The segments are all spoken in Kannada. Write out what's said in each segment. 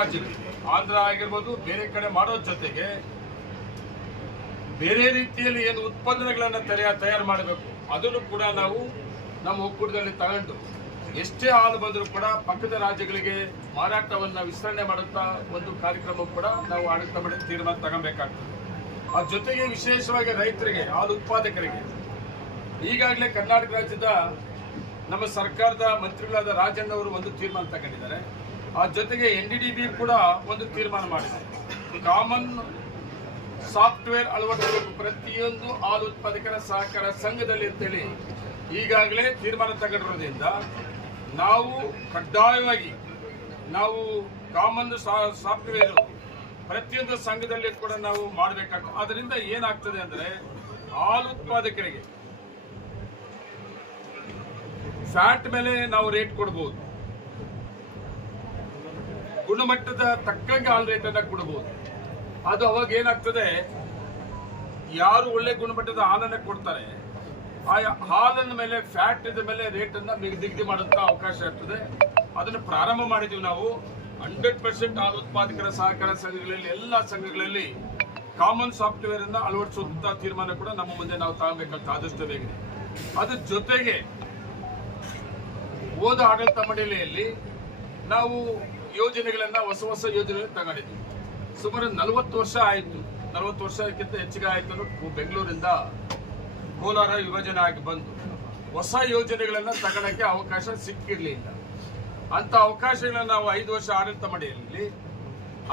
ರಾಜ್ಯಗಳು ಆಂಧ್ರ ಆಗಿರ್ಬೋದು ಬೇರೆ ಕಡೆ ಮಾಡೋ ಜೊತೆಗೆ ಬೇರೆ ರೀತಿಯಲ್ಲಿ ಏನು ಉತ್ಪನ್ನಗಳನ್ನು ತಯಾರು ಮಾಡಬೇಕು ಅದನ್ನು ಕೂಡ ನಾವು ನಮ್ಮ ಒಕ್ಕೂಟದಲ್ಲಿ ತಗೊಂಡು ಎಷ್ಟೇ ಹಾಲು ಬಂದರೂ ಕೂಡ ಪಕ್ಕದ ರಾಜ್ಯಗಳಿಗೆ ಮಾರಾಟವನ್ನು ವಿಸ್ತರಣೆ ಮಾಡುತ್ತಾ ಒಂದು ಕಾರ್ಯಕ್ರಮ ಕೂಡ ನಾವು ಆಡಳಿತ ಮಾಡಿ ತೀರ್ಮಾನ ತಗೊಬೇಕಾಗ್ತದೆ. ಆ ಜೊತೆಗೆ ವಿಶೇಷವಾಗಿ ರೈತರಿಗೆ, ಹಾಲು ಉತ್ಪಾದಕರಿಗೆ ಈಗಾಗಲೇ ಕರ್ನಾಟಕ ರಾಜ್ಯದ ನಮ್ಮ ಸರ್ಕಾರದ ಮಂತ್ರಿಗಳಾದ ರಾಜಣ್ಣ ಅವರು ಒಂದು ತೀರ್ಮಾನ ತಗೊಂಡಿದ್ದಾರೆ. ಆ ಜೊತೆಗೆ NDDB ಕೂಡ ಒಂದು ತೀರ್ಮಾನ ಮಾಡಿದೆ. ಕಾಮನ್ ಸಾಫ್ಟ್ವೇರ್ ಅಳವಡಿಸಬೇಕು ಪ್ರತಿಯೊಂದು ಹಾಲು ಉತ್ಪಾದಕರ ಸಹಕಾರ ಸಂಘದಲ್ಲಿ ಅಂತೇಳಿ ಈಗಾಗಲೇ ತೀರ್ಮಾನ ತಗೊಂಡಿರೋದ್ರಿಂದ ನಾವು ಕಡ್ಡಾಯವಾಗಿ ನಾವು ಕಾಮನ್ ಸಾಫ್ಟ್ವೇರ್ ಪ್ರತಿಯೊಂದು ಸಂಘದಲ್ಲಿ ಕೂಡ ನಾವು ಮಾಡಬೇಕಾಗ್ತದೆ. ಅದರಿಂದ ಏನಾಗ್ತದೆ ಅಂದರೆ ಹಾಲು ಉತ್ಪಾದಕರಿಗೆ ಫ್ಯಾಟ್ ಮೇಲೆ ನಾವು ರೇಟ್ ಕೊಡಬಹುದು, ಗುಣಮಟ್ಟದ ತಕ್ಕಂಗೆ ಹಾಲು ರೇಟನ್ನು ಕೊಡಬಹುದು. ಅದು ಅವಾಗ ಏನಾಗ್ತದೆ, ಯಾರು ಒಳ್ಳೆ ಗುಣಮಟ್ಟದ ಹಾಲನ್ನು ಕೊಡ್ತಾರೆ ಆ ಹಾಲಿನ ಮೇಲೆ ಫ್ಯಾಟ್ ಇದ ಮೇಲೆ ರೇಟನ್ನು ನಿಗದಿ ಮಾಡುವಂತ ಅವಕಾಶ ಇರ್ತದೆ. ಅದನ್ನು ಪ್ರಾರಂಭ ಮಾಡಿದ್ದೀವಿ ನಾವು. 100% ಹಾಲು ಉತ್ಪಾದಕರ ಸಹಕಾರ ಸಂಘಗಳಲ್ಲಿ ಎಲ್ಲ ಸಂಘಗಳಲ್ಲಿ ಕಾಮನ್ ಸಾಫ್ಟ್ವೇರ್ ಅನ್ನು ಅಳವಡಿಸುವಂತ ತೀರ್ಮಾನ ಕೂಡ ನಮ್ಮ ಮುಂದೆ ನಾವು ತಗೊಬೇಕಂತ ಆದಷ್ಟು ಬೇಗ. ಅದ್ರ ಜೊತೆಗೆ ಹೋದ ಆಡಳಿತ ಮಂಡಳಿಯಲ್ಲಿ ನಾವು ಯೋಜನೆಗಳನ್ನ ಹೊಸ ಯೋಜನೆಗಳನ್ನು ತಗೊಂಡಿದ್ವಿ. ಸುಮಾರು 40 ವರ್ಷ ಆಯಿತು, 40 ವರ್ಷಕ್ಕಿಂತ ಹೆಚ್ಚಿಗೆ ಆಯಿತು. ಬೆಂಗಳೂರಿಂದ ಕೋಲಾರ ವಿಭಜನೆ ಆಗಿ ಬಂದು ಹೊಸ ಯೋಜನೆಗಳನ್ನು ತಗೊಳ್ಳೋಕ್ಕೆ ಅವಕಾಶ ಸಿಕ್ಕಿರಲಿಲ್ಲ. ಅಂತ ಅವಕಾಶಗಳನ್ನು ನಾವು 5 ವರ್ಷ ಆಡಳಿತ ಮಂಡಳಿಯಲ್ಲಿ,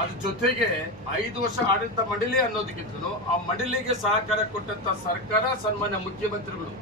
ಅದ್ರ ಜೊತೆಗೆ 5 ವರ್ಷ ಆಡಳಿತ ಮಂಡಳಿ ಅನ್ನೋದಕ್ಕಿಂತಲೂ ಆ ಮಂಡಳಿಗೆ ಸಹಕಾರ ಕೊಟ್ಟಂತ ಸರ್ಕಾರ, ಸನ್ಮಾನ್ಯ ಮುಖ್ಯಮಂತ್ರಿಗಳು